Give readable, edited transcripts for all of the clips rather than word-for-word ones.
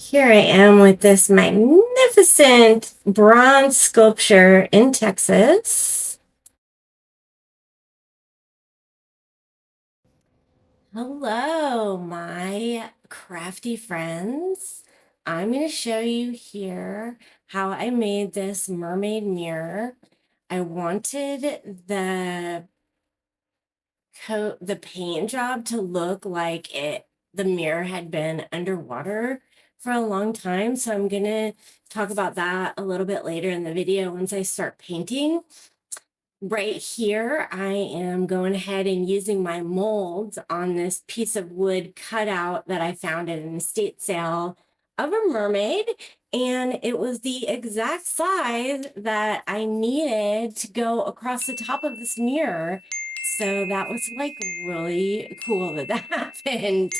Here I am with this magnificent bronze sculpture in Texas. Hello, my crafty friends. I'm going to show you here how I made this mermaid mirror. I wanted the paint job to look like the mirror had been underwater for a long time. So I'm going to talk about that a little bit later in the video once I start painting. Right here, I am going ahead and using my molds on this piece of wood cutout that I found at an estate sale of a mermaid. And it was the exact size that I needed to go across the top of this mirror. So that was like really cool that that happened.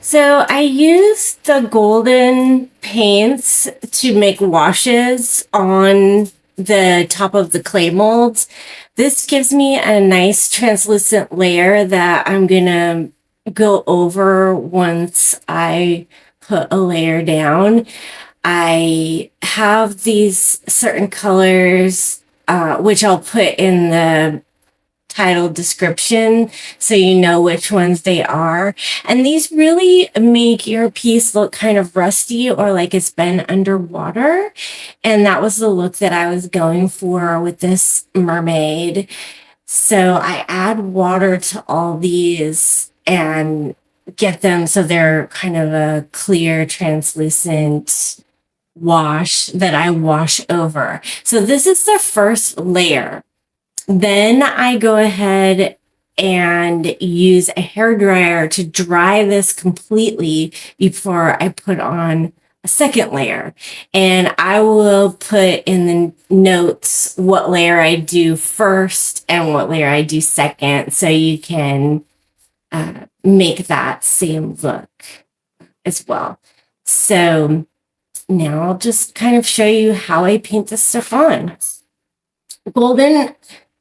So I used the golden paints to make washes on the top of the clay molds. This gives me a nice translucent layer that I'm gonna go over once I put a layer down. I have these certain colors, which I'll put in the title description so you know which ones they are. And these really make your piece look kind of rusty or like it's been underwater. And that was the look that I was going for with this mermaid. So I add water to all these and get them so they're kind of a clear, translucent wash that I wash over. So this is the first layer. Then I go ahead and use a hair dryer to dry this completely before I put on a second layer. And I will put in the notes what layer I do first and what layer I do second, so you can make that same look as well. So now I'll just kind of show you how I paint this stuff on. Golden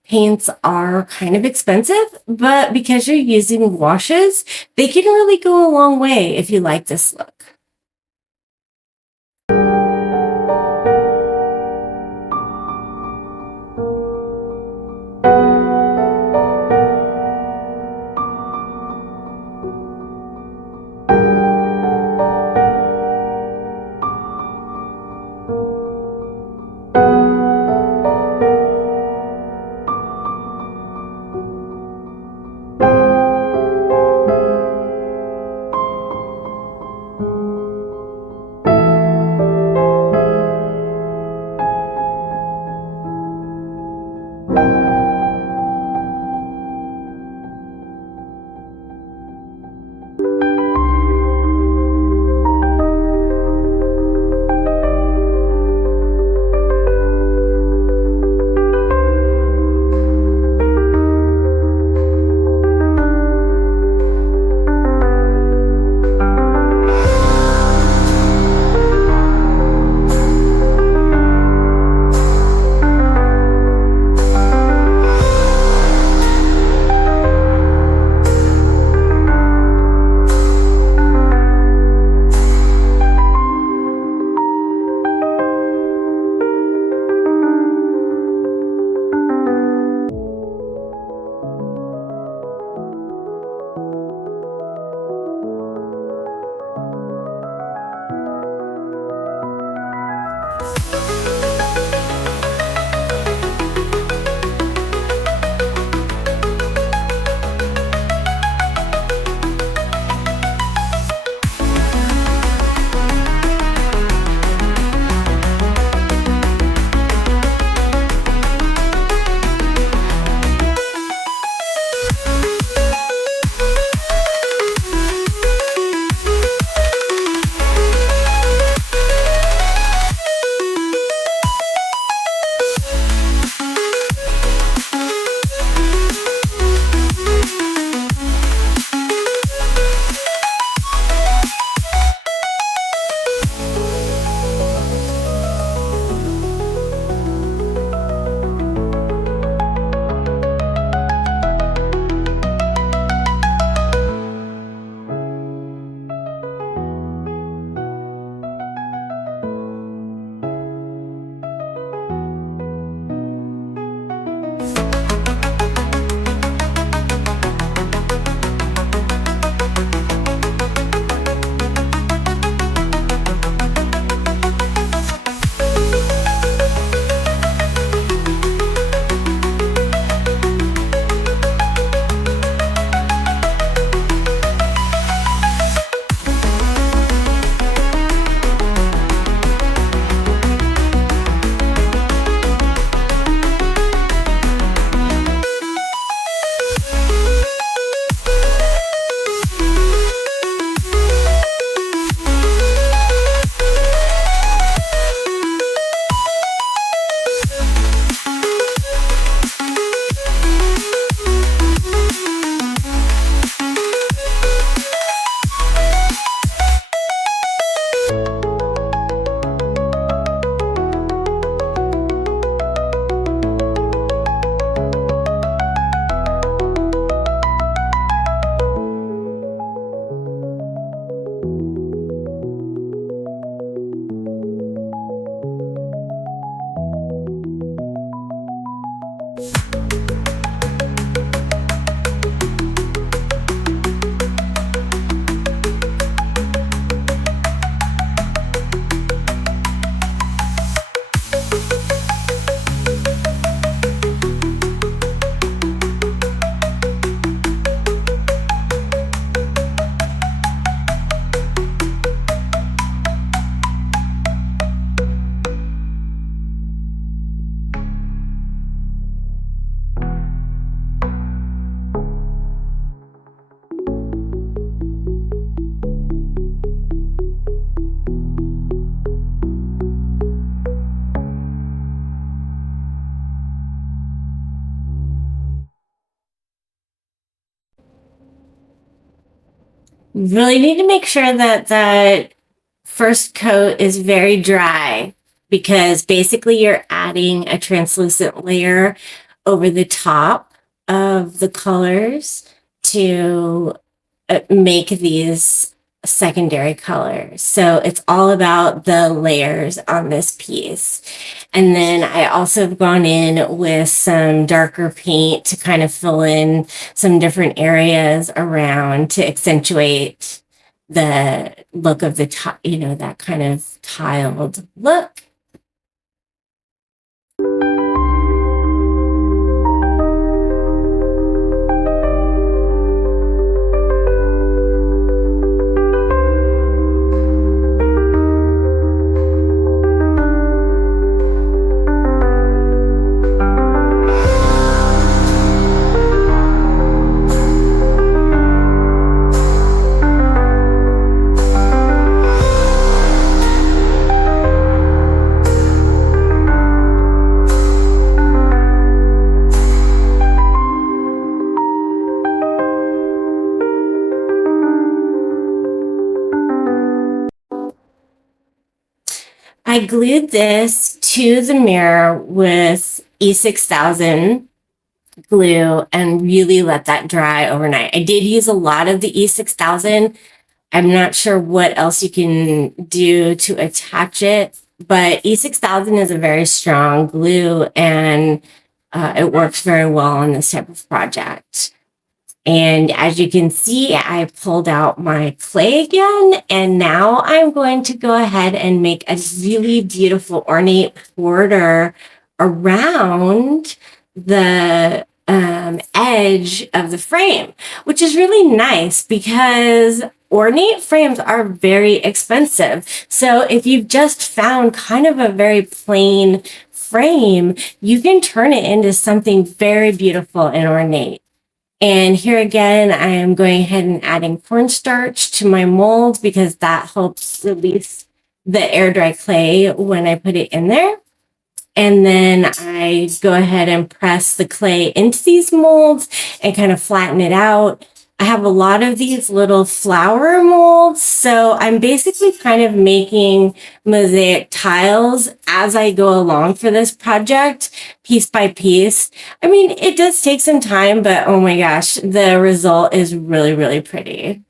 paints are kind of expensive, but because you're using washes, they can really go a long way if you like this look. really need to make sure that that first coat is very dry, because basically you're adding a translucent layer over the top of the colors to make these secondary colors. So it's all about the layers on this piece. And then I also have gone in with some darker paint to kind of fill in some different areas around to accentuate the look of the, that kind of tiled look. I glued this to the mirror with E6000 glue and really let that dry overnight. I did use a lot of the E6000. I'm not sure what else you can do to attach it, but E6000 is a very strong glue, and it works very well on this type of project. And as you can see, I pulled out my clay again, and now I'm going to go ahead and make a really beautiful ornate border around the edge of the frame, which is really nice because ornate frames are very expensive. So if you've just found kind of a very plain frame, you can turn it into something very beautiful and ornate. And here again, I am going ahead and adding cornstarch to my mold because that helps release the air dry clay when I put it in there. And then I go ahead and press the clay into these molds and kind of flatten it out. I have a lot of these little flower molds, so I'm basically kind of making mosaic tiles as I go along for this project, piece by piece. I mean, it does take some time, but oh my gosh, the result is really, really pretty.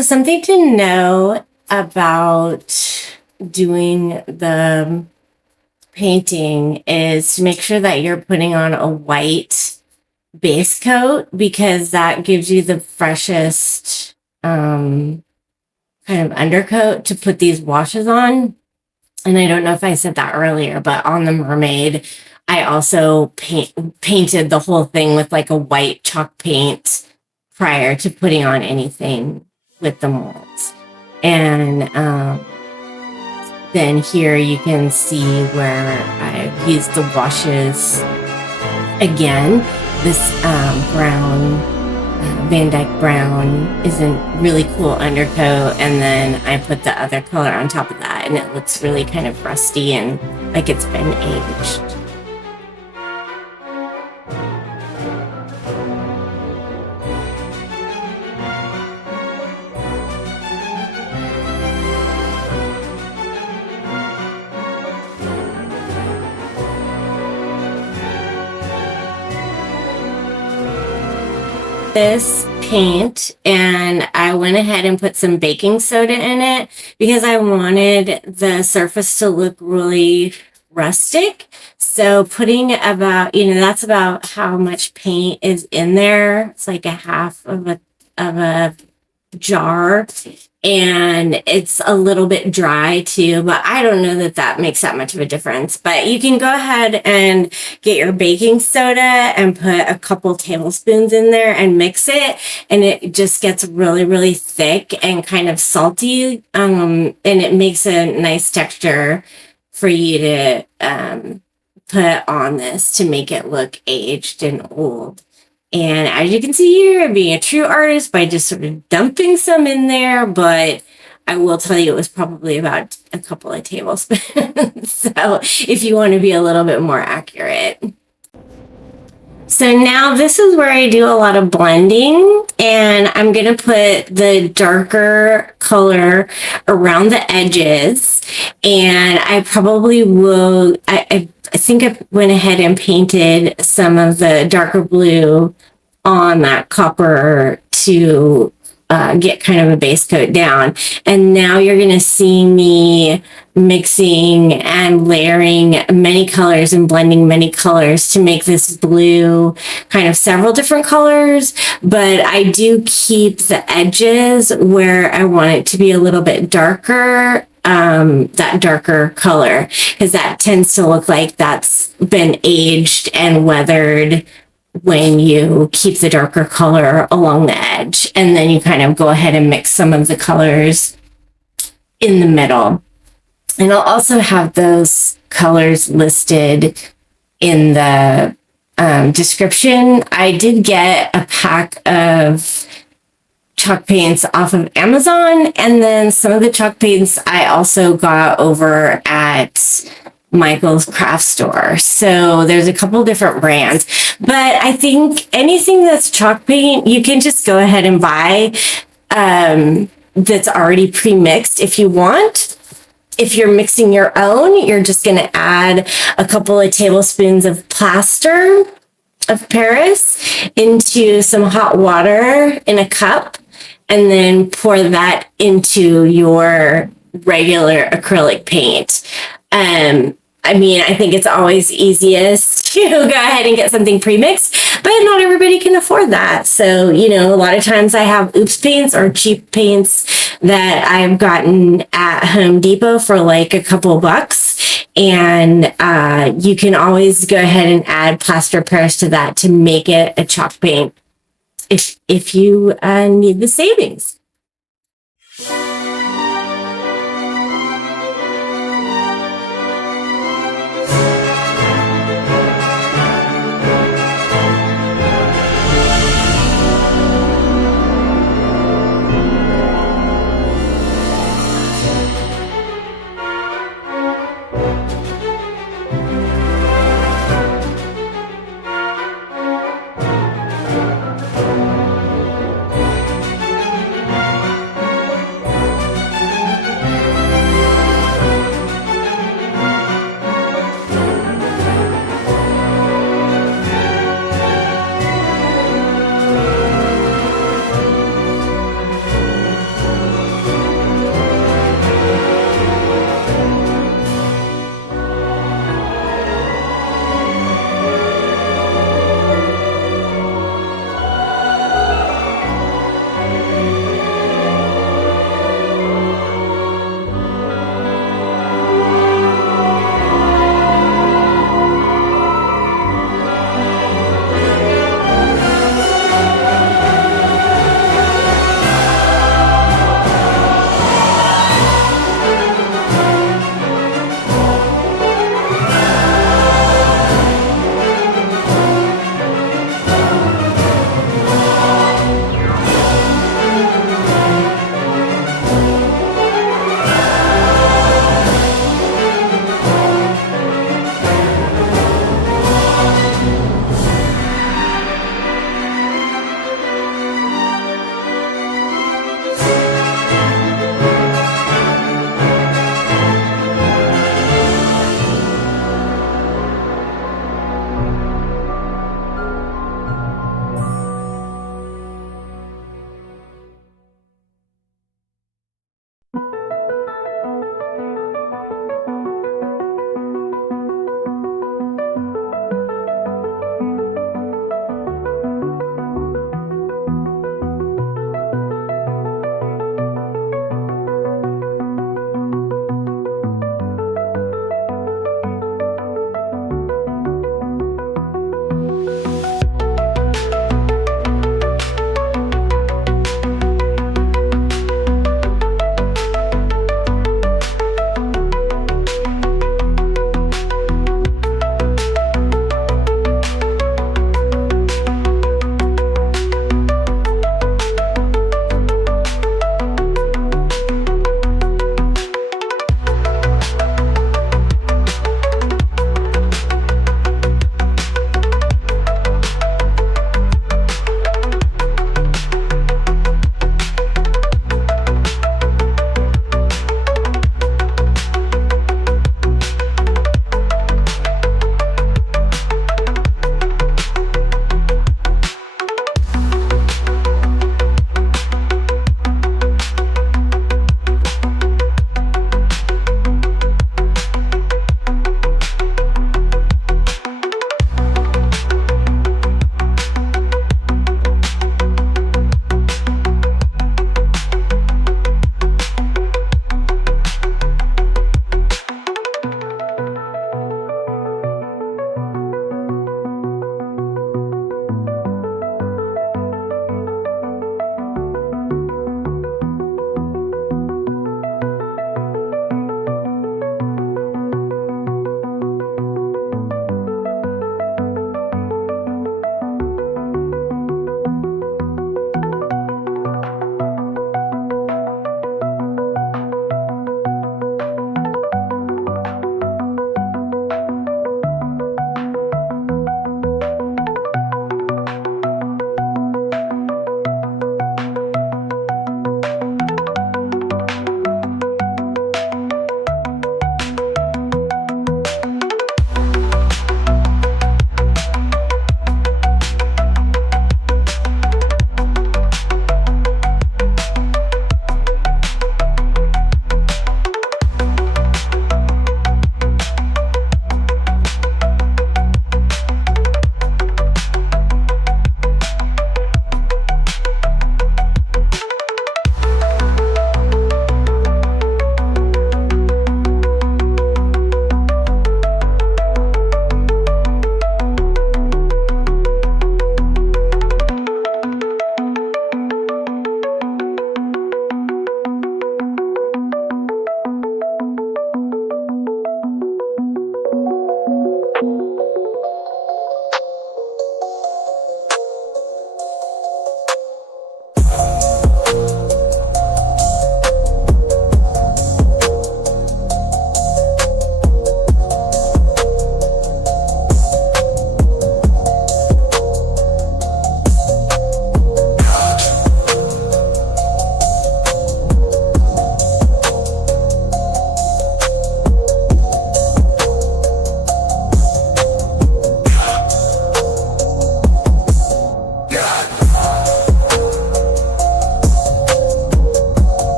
So something to know about doing the painting is to make sure that you're putting on a white base coat, because that gives you the freshest kind of undercoat to put these washes on. And I don't know if I said that earlier, but on the Mermaid, I also painted the whole thing with like a white chalk paint prior to putting on anything with the molds. And then here you can see where I've used the washes again. This brown, Van Dyke Brown is a really cool undercoat, and then I put the other color on top of that, and it looks really kind of rusty and like it's been aged. This paint, and I went ahead and put some baking soda in it because I wanted the surface to look really rustic. So putting about, that's about how much paint is in there. It's like a half of a jar, and it's a little bit dry too, but I don't know that that makes that much of a difference. But you can go ahead and get your baking soda and put a couple tablespoons in there and mix it, and it just gets really, really thick and kind of salty, and it makes a nice texture for you to put on this to make it look aged and old. And as you can see here, I'm being a true artist by just sort of dumping some in there, but I will tell you it was probably about a couple of tablespoons. So if you want to be a little bit more accurate. So now this is where I do a lot of blending, and I'm going to put the darker color around the edges, and I probably will, I think I went ahead and painted some of the darker blue on that copper to get kind of a base coat down. And now you're going to see me mixing and layering many colors and blending many colors to make this blue kind of several different colors. But I do keep the edges where I want it to be a little bit darker, that darker color, because that tends to look like that's been aged and weathered when you keep the darker color along the edge. And then you kind of go ahead and mix some of the colors in the middle. And I'll also have those colors listed in the description. I did get a pack of chalk paints off of Amazon, and then some of the chalk paints I also got over at Michael's craft store. So there's a couple different brands, but I think anything that's chalk paint, you can just go ahead and buy that's already pre-mixed if you want. If you're mixing your own, you're just going to add a couple of tablespoons of plaster of Paris into some hot water in a cup, and then pour that into your regular acrylic paint. I mean, I think it's always easiest to go ahead and get something pre-mixed, but not everybody can afford that. So, a lot of times I have oops paints or cheap paints that I've gotten at Home Depot for like a couple bucks. And you can always go ahead and add plaster Paris to that to make it a chalk paint if you need the savings.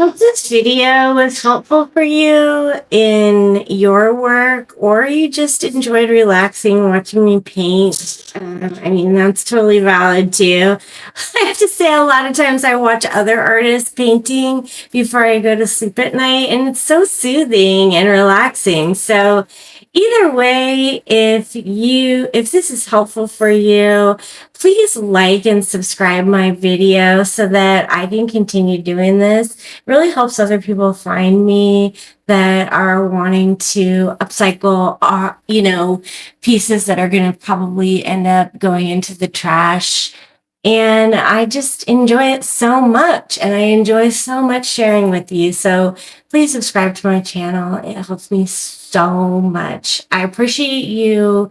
hope this video was helpful for you in your work, or you just enjoyed relaxing watching me paint. I mean, that's totally valid too. I have to say, a lot of times I watch other artists painting before I go to sleep at night, and it's so soothing and relaxing. So either way, if this is helpful for you, please like and subscribe my video so that I can continue doing this. It really helps other people find me that are wanting to upcycle, pieces that are going to probably end up going into the trash. And I just enjoy it so much, and I enjoy so much sharing with you. So please subscribe to my channel. It helps me so much. I appreciate you,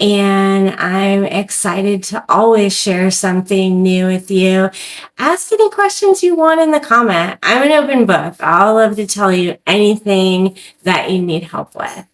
and I'm excited to always share something new with you. Ask any questions you want in the comment. I'm an open book. I'll love to tell you anything that you need help with.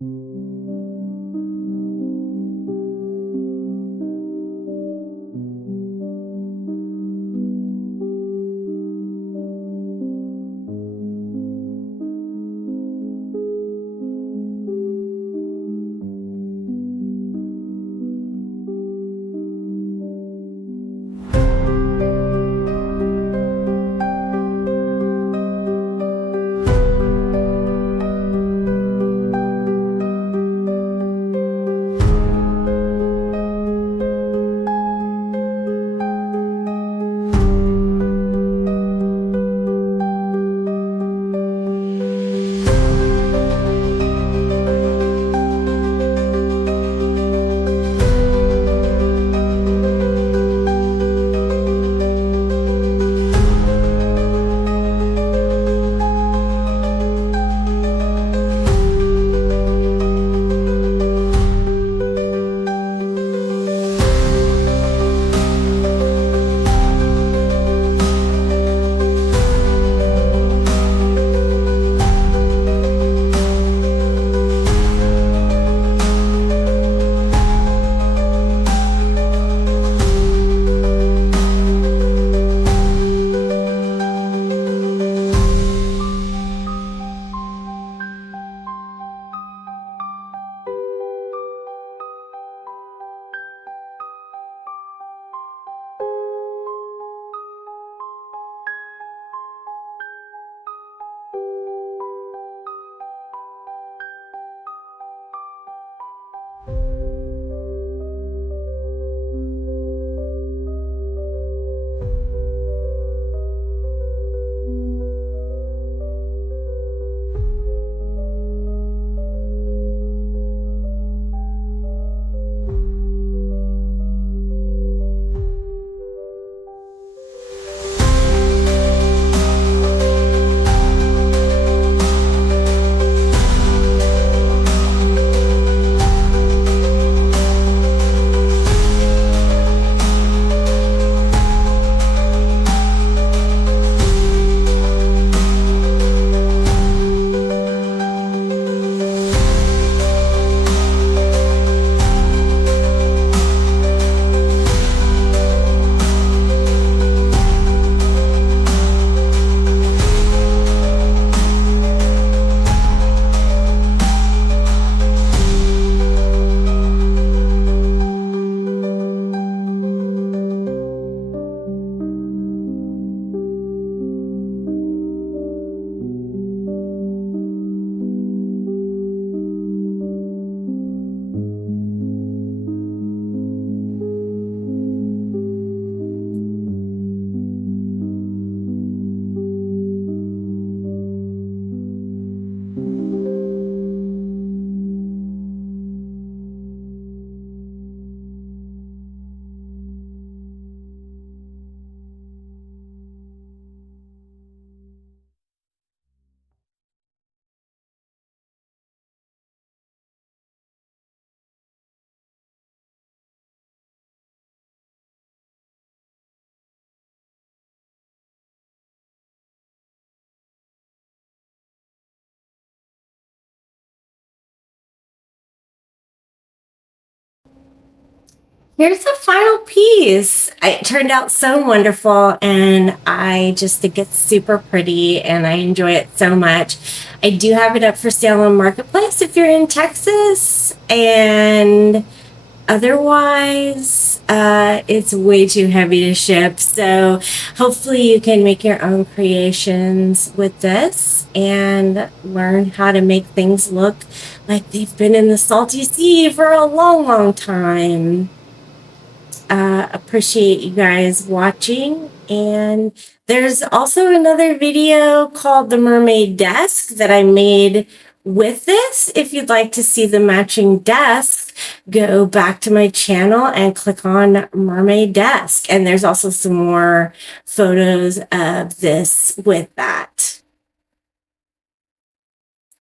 Here's the final piece. It turned out so wonderful, and I just think it's super pretty, and I enjoy it so much. I do have it up for sale on Marketplace if you're in Texas, and otherwise, it's way too heavy to ship. So hopefully you can make your own creations with this and learn how to make things look like they've been in the salty sea for a long, long time. Appreciate you guys watching, and there's also another video called the Mermaid Desk that I made with this. If you'd like to see the matching desk, go back to my channel and click on Mermaid Desk, and there's also some more photos of this with that.